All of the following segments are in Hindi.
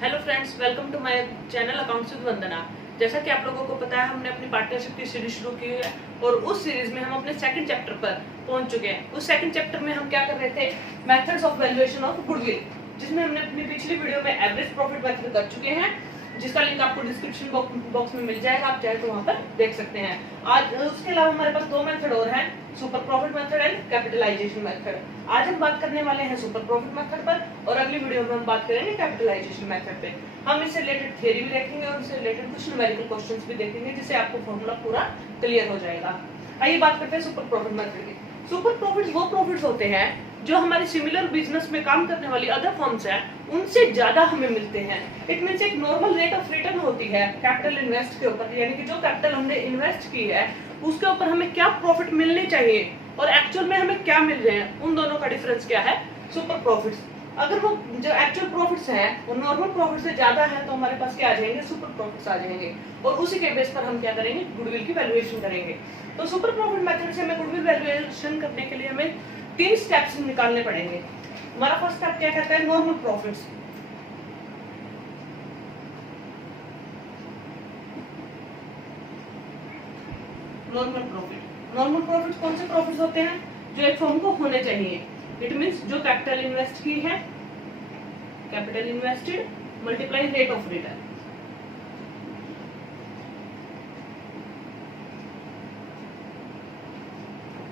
Hello friends, welcome to my channel accounts with Vandana. जैसा कि आप लोगों को पता है, हमने अपनी पार्टनरशिप की सीरीज शुरू की है और उस सीरीज में हम अपने सेकंड चैप्टर पर पहुंच चुके हैं। उस सेकंड चैप्टर में हम क्या कर रहे थे, methods of valuation of goodwill, जिसमें हमने अपनी पिछली वीडियो में एवरेज प्रॉफिट मेथड कर चुके हैं, जिसका लिंक आपको डिस्क्रिप्शन बॉक्स में मिल जाएगा, आप चाहे तो वहां पर देख सकते हैं। आज उसके अलावा हमारे पास दो मेथड और हैं, super profit method and capitalization method. आज हम बात करने वाले हैं सुपर प्रॉफिट मेथड पर और अगली वीडियो में हम बात करेंगे कैपिटलाइजेशन मेथड पे। हम इससे रिलेटेड थ्योरी भी देखेंगे और इससे रिलेटेड कुछ न्यूमेरिकल क्वेश्चंस भी देखेंगे, जिससे आपको फॉर्मूला पूरा क्लियर हो जाएगा। आइए बात करते हैं सुपर प्रॉफिट मेथड की। सुपर प्रॉफिट्स वो प्रॉफिट्स होते हैं जो हमारे सिमिलर बिजनेस में काम करने वाली अदर फर्म्स हैं उनसे ज्यादा हमें मिलते हैं। इट मींस एक नॉर्मल रेट ऑफ रिटर्न होती है कैपिटल इन्वेस्ट के ऊपर, यानी कि जो कैपिटल हमने इन्वेस्ट की है उसके ऊपर हमें क्या प्रॉफिट मिलने चाहिए और एक्चुअल में हमें क्या मिल रहे हैं, उन दोनों का डिफरेंस क्या है, सुपर प्रॉफिट्स। अगर वो जो एक्चुअल प्रॉफिट्स हैं वो नॉर्मल प्रॉफिट से ज्यादा है तो हमारे पास क्या आ जाएंगे, सुपर प्रॉफिट्स आ जाएंगे, और उसी के बेस पर हम क्या करेंगे, गुडविल की वैल्यूएशन करेंगे। तो सुपर प्रॉफिट मेथड से हमें गुडविल वैल्यूएशन करने के लिए हमें 3 स्टेप्स निकालने पड़ेंगे। हमारा फर्स्ट स्टेप क्या कहता है, नॉर्मल प्रॉफिट्स। नॉर्मल प्रॉफिट कौन से प्रॉफिट्स होते हैं, जो एक फर्म को होने चाहिए। इट मींस जो कैपिटल इन्वेस्ट की है, capital invested multiply rate of return.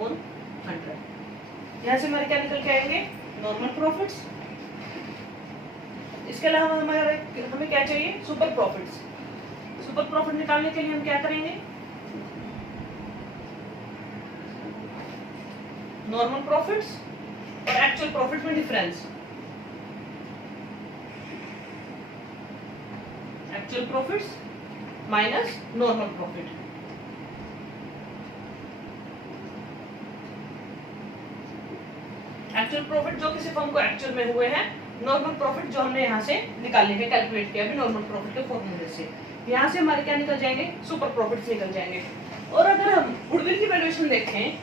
On 100। यहाँ से हमारे क्या निकल के आएंगे, नॉर्मल प्रॉफिट्स। इसके अलावा हमें क्या चाहिए, सुपर प्रॉफिट्स। सुपर प्रॉफिट निकालने के लिए हम क्या करेंगे, नॉर्मल प्रॉफिट्स और एक्चुअल प्रॉफिट में difference. Actual profits minus normal profit. Actual profit जो किसी फर्म को एक्चुअल में हुए हैं, नॉर्मल प्रॉफिट जो हमने यहाँ से निकालने के कैलकुलेट किया अभी नॉर्मल प्रॉफिट के फॉर्मूले से, यहाँ से हमारे क्या निकल जाएंगे, सुपर प्रॉफिट्स निकल जाएंगे। और अगर हम गुडविल की वैल्यूएशन देखें,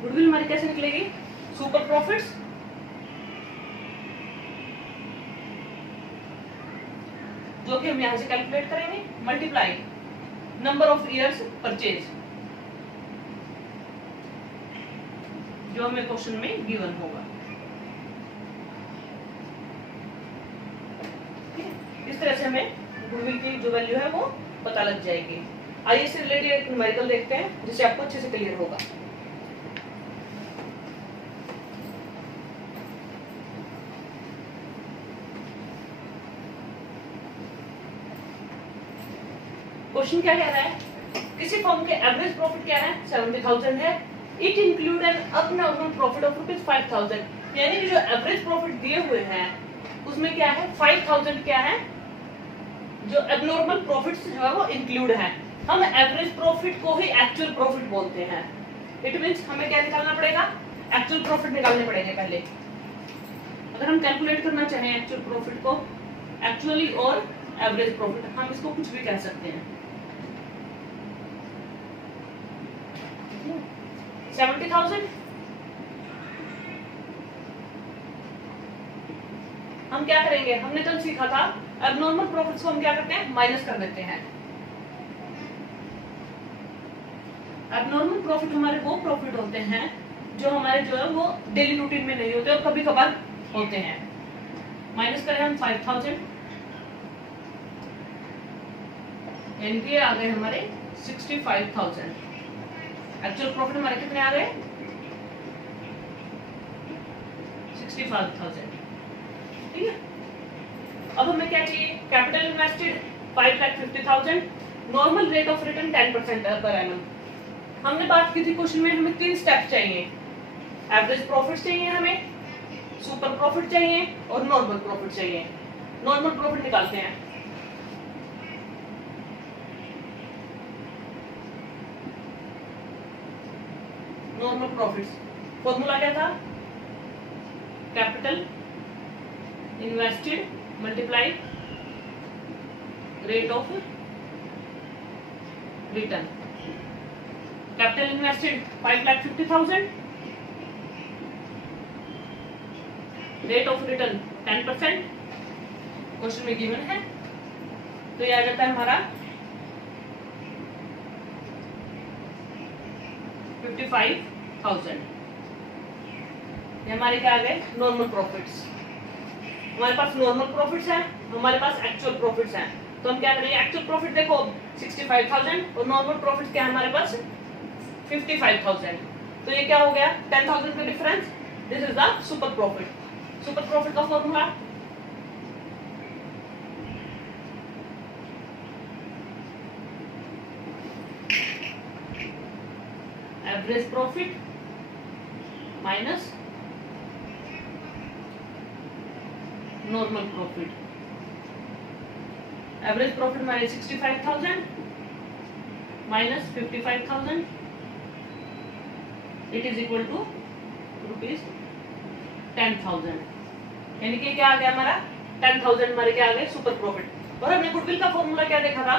गुडविल हमारी कैसे निकलेगी, सुपर प्रॉफिट्स जो कि हम यहां से कैलकुलेट करेंगे multiply number of years purchase, जो हमें क्वेश्चन में गिवन होगा। इस तरह से हमें गुडविल की जो वैल्यू है वो पता लग जाएगी। आइए इससे रिलेटेड एक न्यूमेरिकल देखते हैं जिससे आपको अच्छे से क्लियर होगा। क्वेश्चन क्या कह रहा है, किसी फर्म के एवरेज प्रॉफिट क्या है, 70,000 है। It include an abnormal profit of ₹5,000, यानी कि जो एवरेज प्रॉफिट दिए हुए हैं उसमें क्या है, 5,000 क्या है, जो एबनॉर्मल प्रॉफिट्स जो है वो इंक्लूड है। हम एवरेज प्रॉफिट को ही एक्चुअल प्रॉफिट बोलते हैं। इट मींस हमें क्या निकालना पड़ेगा, एक्चुअल प्रॉफिट निकालने पड़ेंगे पहले। अगर हम कैलकुलेट करना चाहें एक्चुअल प्रॉफिट को, एक्चुअली और एवरेज प्रॉफिट, हम इसको कुछ भी कह सकते हैं। 70,000 हम क्या करेंगे, हमने कल सीखा था एबनॉर्मल प्रॉफिट्स को हम क्या करते हैं, माइनस कर देते हैं। एबनॉर्मल प्रॉफिट हमारे वो प्रॉफिट होते हैं जो हमारे जो है वो डेली रूटीन में नहीं होते और कभी कभार होते हैं। माइनस करें हम 5,000, यानी आ गए हमारे 65,000। एक्चुअल प्रॉफिट हमारे कितने आ गए, 65,000। ठीक है, अब हमें क्या चाहिए, capital invested 5,50,000, normal rate of return 10% per annum. हमने बात की थी क्वेश्चन में, हमें 3 स्टेप चाहिए, एवरेज प्रॉफिट चाहिए हमें, सुपर प्रॉफिट चाहिए और नॉर्मल प्रॉफिट चाहिए। नॉर्मल प्रॉफिट निकालते हैं। नॉर्मल प्रॉफिट्स फॉर्मूला क्या था, capital invested multiply rate of return. Capital invested 5,50,000, rate of return 10% question में गिवन है। तो ये आ जाता है हमारा 55,000। ये हमारे क्या आ गए नॉर्मल प्रॉफिट्स। हमारे पास नॉर्मल प्रॉफिट्स हैं, हमारे पास एक्चुअल प्रॉफिट्स हैं। तो हम क्या करेंगे, एक्चुअल प्रॉफिट देखो 65,000 और नॉर्मल प्रॉफिट क्या है हमारे पास 55,000। तो ये क्या हो गया 10,000 का difference. This is the super profit. Super profit का formula average profit minus normal profit. Average profit हमारे 65,000 minus 55,000 it is equal to ₹10,000। यानी कि क्या आ गया हमारा 10,000 हमारे क्या आ गए सुपर प्रॉफिट। और हमने गुडविल का फॉर्मूला क्या देखा था,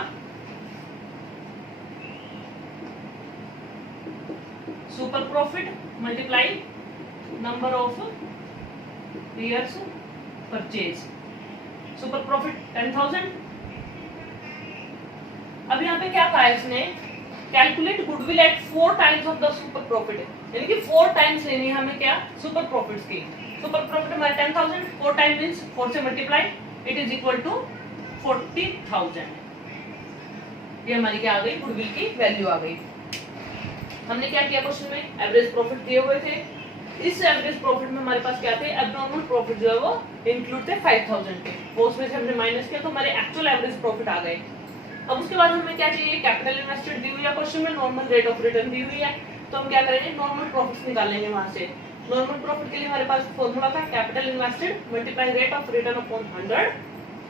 super profit multiply number of years purchase. Super profit 10,000। अब यहाँ पे क्या कहा है इसने, calculate goodwill at 4 times of the super profit. यानी कि 4 टाइम्स लेनी है हमें क्या सुपर प्रॉफिट्स की। सुपर प्रॉफिट हमारे 10,000, 4 टाइम्स मींस 4 से multiply it is equal to 40,000। ये हमारी क्या आ गई गुडविल की वैल्यू आ गई। हमने क्या किया क्वेश्चन में एवरेज प्रॉफिट दिए हुए थे। इस एवरेज प्रॉफिट में हमारे पास क्या थे एबनॉर्मल प्रॉफिट जो है वो इंक्लूड थे 5,000 के, वो उसमें से हमने माइनस किया तो हमारे एक्चुअल एवरेज प्रॉफिट आ गए। अब उसके बाद हमें क्या चाहिए, कैपिटल इन्वेस्टेड दी हुई है क्वेश्चन में, normal rate of return the हुई है। तो हम क्या करेंगे नॉर्मल प्रॉफिट्स निकालेंगे वहां से। नॉर्मल प्रॉफिट के लिए हमारे पास फॉर्मूला था capital invested multiply rate of return upon 100।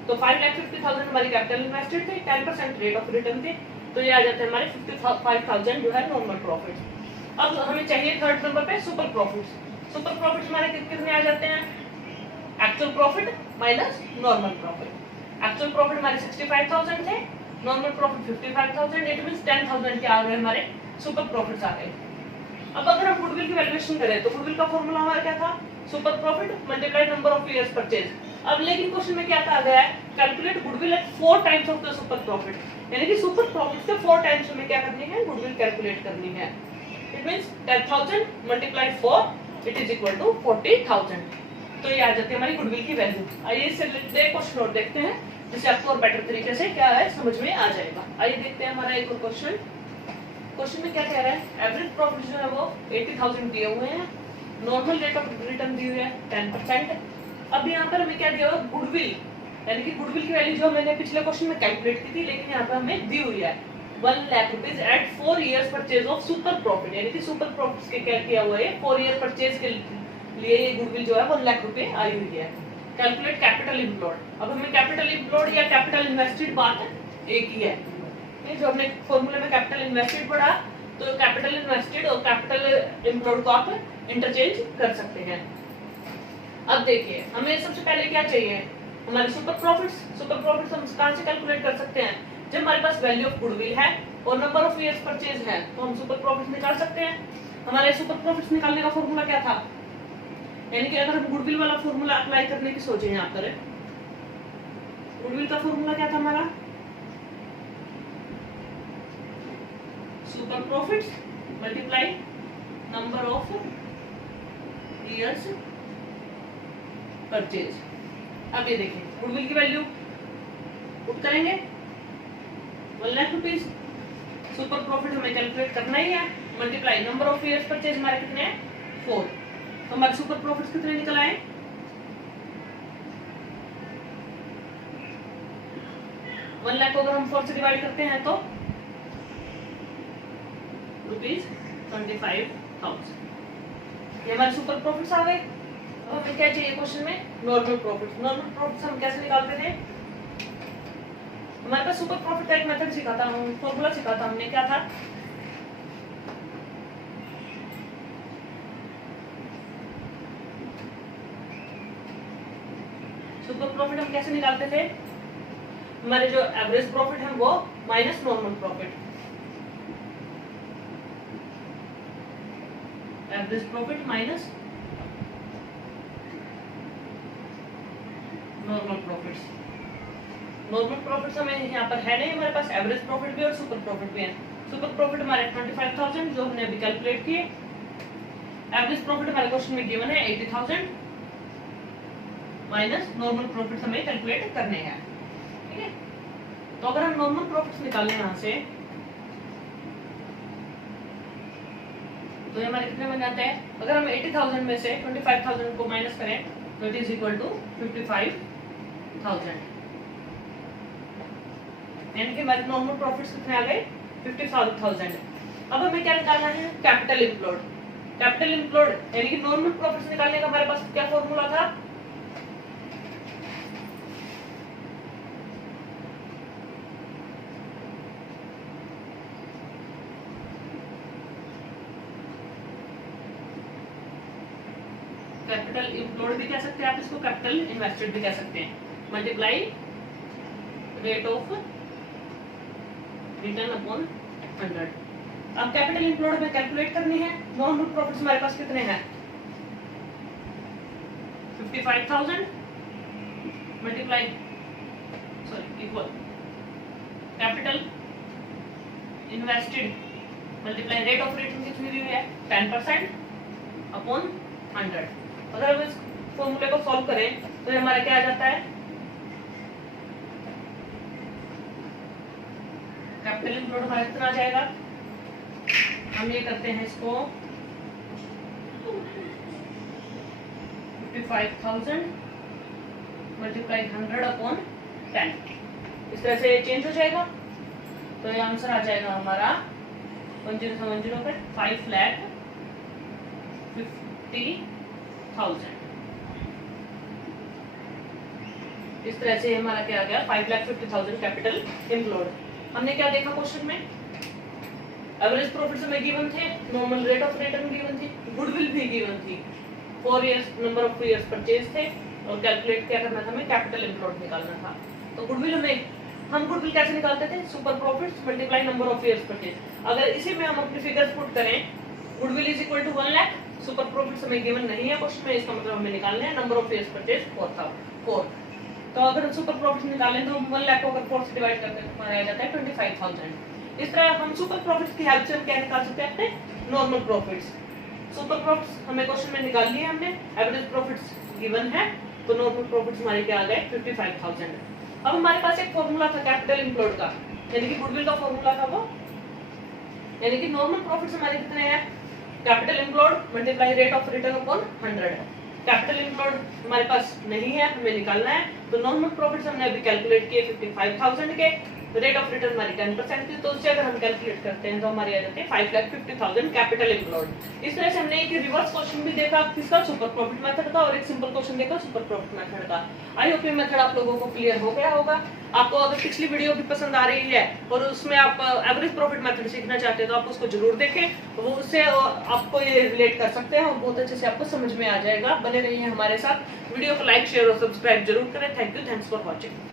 तो 5,50,000 हमारी कैपिटल इन्वेस्टेड थे, 10% रेट ऑफ रिटर्न थे, तो ये आ जाते हैं हमारे 55,000 जो है नॉर्मल प्रॉफिट। अब हमें चाहिए थर्ड नंबर पे सुपर प्रॉफिट्स। सुपर प्रॉफिट्स हमारे कितने आ जाते हैं, actual profit minus normal profit. Actual profit हमारे 65,000 थे, नॉर्मल प्रॉफिट 55,000, इट मींस 10,000 के आ गए हमारे सुपर प्रॉफिट्स आ गए। अब अगर हम गुडविल की वैल्यूएशन करें तो गुडविल का फॉर्मूला हमारा क्या था, super profit multiply number of years purchase. अब लेकिन क्वेश्चन में क्या कहा गया है, calculate goodwill at 4 times of the super profit. यानी कि सुपर प्रॉफिट से 4 टाइम्स हमें क्या करनी है गुडविल कैलकुलेट करनी है। It means 10,000 multiply 4 it is equal to 40,000। तो ये आ जाती है हमारी गुडविल की वैल्यू। आइए इससे रिलेटेड क्वेश्चन और देखते हैं जिससे आपको और बेटर तरीके से क्या है समझ में आ जाएगा। आइए देखते हैं हमारा एक और क्वेश्चन। क्वेश्चन में क्या कह रहा है, एवरेज प्रॉफिट जो है वो 80,000 दिए हुए हैं, normal rate of return the हुई है 10%। अब यहाँ पर हमें क्या दिया हुआ गुडविल, यानी कि गुडविल की वैल्यू जो मैंने पिछले क्वेश्चन में कैलकुलेट की थी लेकिन यहाँ पर हमें दी हुई है 1 lakh rupees at 4 years purchase of super profit. यानी कि सुपर प्रॉफिट के क्या किया हुआ है 4 ईयर परचेज के लिए ये गुडविल जो है 1 लाख रुपए आई हुई है। Calculate capital employed. अब हमें कैपिटल इम्प्लॉयड या कैपिटल इन्वेस्टेड बात एक ही है, जो हमने फॉर्मूले में कैपिटल इन्वेस्टेड पढ़ा तो कैपिटल इन्वेस्टेड और कैपिटल इम्प्लॉयड को आप इंटरचेंज कर सकते हैं। अब देखिए हमें सबसे पहले क्या चाहिए, हमारे सुपर प्रॉफिट्स। सुपर प्रॉफिट्स हम कहां से कैलकुलेट कर सकते हैं, जब हमारे पास वैल्यू ऑफ गुडविल है और नंबर ऑफ इयर्स परचेज है तो हम सुपर प्रॉफिट्स निकाल सकते हैं। हमारे सुपर प्रॉफिट्स निकालने का फॉर्मूला क्या था, यानी कि अगर हम गुडविल वाला फॉर्मूला अप्लाई करने की सोचे यहाँ पर, गुडविल का फॉर्मूला क्या था हमारा, super profits multiply number of years purchase. अब ये देखिए गुडविल की वैल्यू पुट करेंगे 1 लाख रुपीज, सुपर प्रॉफिट हमें कैलकुलेट करना ही है, multiply number of years purchase हमारे कितने हैं 4। तो हमारे सुपर प्रॉफिट कितने निकल आए, 1 लाख को अगर हम 4 से डिवाइड करते हैं तो ₹25,000। ये हमारे सुपर प्रॉफिट्स आ गए। अब हमें क्या चाहिए क्वेश्चन में, नॉर्मल प्रॉफिट। नॉर्मल प्रॉफिट हम कैसे निकालते थे, हमारे पास सुपर प्रॉफिट का एक मेथड सीखा था, फॉर्मूला सीखा था हमने, क्या था, सुपर प्रॉफिट हम कैसे निकालते थे, हमारे जो एवरेज प्रॉफिट है वो minus normal profit, average profit minus normal profits. Normal profits हमें यहाँ पर है नहीं हमारे पास, एवरेज प्रॉफिट भी और सुपर प्रॉफिट भी है। सुपर प्रॉफिट हमारे 25,000 जो हमने अभी कैलकुलेट किए। एवरेज प्रॉफिट हमारे क्वेश्चन में गिवन है 80,000 माइनस नॉर्मल प्रॉफिट हमें कैलकुलेट करने हैं। ठीक है, तो अगर हम नॉर्मल प्रॉफिट्स निकालें यहाँ से तो ये हमारे कितने बन जाते हैं? अगर हम 80,000 में से 25,000 को माइनस करें तो इट इज इक्वल टू 55,000, यानी कि हमारे नॉर्मल प्रॉफिट्स कितने आ गए? 55,000। अब हमें क्या निकालना है? Capital employed. कैपिटल एम्प्लॉयड यानी कि नॉर्मल प्रॉफिट्स निकालने का हमारे पास क्या फॉर्मूला था? कैपिटल एम्प्लॉयड भी कह सकते हैं आप इसको, कैपिटल इन्वेस्टेड भी कह सकते हैं। Multiply rate of return upon 100। अब कैपिटल एम्प्लॉयड में कैलकुलेट करनी है। नॉर्मल प्रॉफिट्स हमारे पास कितने हैं? 55,000 multiply equal capital invested multiply rate of return कितनी दी हुई है? 10% अपॉन 100। अगर हम इस फॉर्मूले को सॉल्व करें तो ये हमारा क्या आ जाता है? कैपिटल एम्प्लॉयड हमारा कितना आ जाएगा? हम ये करते हैं इसको 55,000 मल्टीप्लाई 100 अपॉन 10, इस तरह से चेंज हो जाएगा। तो ये आंसर आ जाएगा हमारा 1070 पर 5,50,000। इस तरह से हमारा क्या आ गया? 5,50,000 कैपिटल एम्प्लॉयड। हमने क्या देखा क्वेश्चन में? एवरेज प्रॉफिट्स हमें गिवन थे, normal rate of return given थी, गुडविल भी गिवन थी, 4 years number of years purchase थे और कैलकुलेट क्या करना था? हमें कैपिटल एम्प्लॉयड निकालना था। तो गुडविल हम गुडविल कैसे निकालते थे? Super profits multiply number of years purchase. अगर इसी में हम अपनी फिगर्स पुट करें, goodwill is equal to 1 lakh, super profits हमें गिवन नहीं है क्वेश्चन में, इसका मतलब हमें निकालना है नंबर ऑफ इयर्स परचेज 4। तो अगर हम सुपर प्रॉफिट निकालें तो 1 लाख को अगर 4 से डिवाइड करते हैं तो हमारा आ जाता है 25,000। इस तरह हम सुपर प्रॉफिट्स की हेल्प से हम क्या निकाल सकते हैं? अपने नॉर्मल प्रॉफिट्स। सुपर प्रॉफिट्स हमें क्वेश्चन में निकाल लिए हमने, एवरेज प्रॉफिट्स गिवन है, तो नॉर्मल प्रॉफिट्स हमारे क्या आ गए? 55,000। अब हमारे पास एक फॉर्मूला था कैपिटल एम्प्लॉयड का, यानी कि गुडविल का फॉर्मूला था वो, यानी कि नॉर्मल प्रॉफिट्स हमारे कितने हैं? Capital employed multiply rate of return upon 100। Capital employed हमारे पास नहीं है, हमें निकालना है। तो नॉर्मल प्रॉफिट्स हमने अभी कैलकुलेट किए 55,000 के, रेट ऑफ रिटर्न हमारी 10% थी, तो उससे अगर हम कैलकुलेट करते हैं तो हमारी आ जाती है 5,50,000 कैपिटल एम्प्लॉयड। इस तरह से हमने एक रिवर्स क्वेश्चन भी देखा किसका? सुपर प्रॉफिट मेथड का, और एक सिंपल क्वेश्चन देखा सुपर प्रॉफिट मेथड का। आई होप ये मेथड आप लोगों को क्लियर हो गया होगा। आपको अगर पिछली वीडियो भी पसंद आ रही है और उसमें आप एवरेज प्रॉफिट मेथड सीखना चाहते हैं तो आप उसको जरूर देखें, वो उससे आपको ये रिलेट कर सकते हैं और बहुत अच्छे से आपको समझ में आ जाएगा। बने रहिए हमारे साथ, वीडियो को लाइक शेयर और सब्सक्राइब जरूर करें। Thank you, thanks for watching.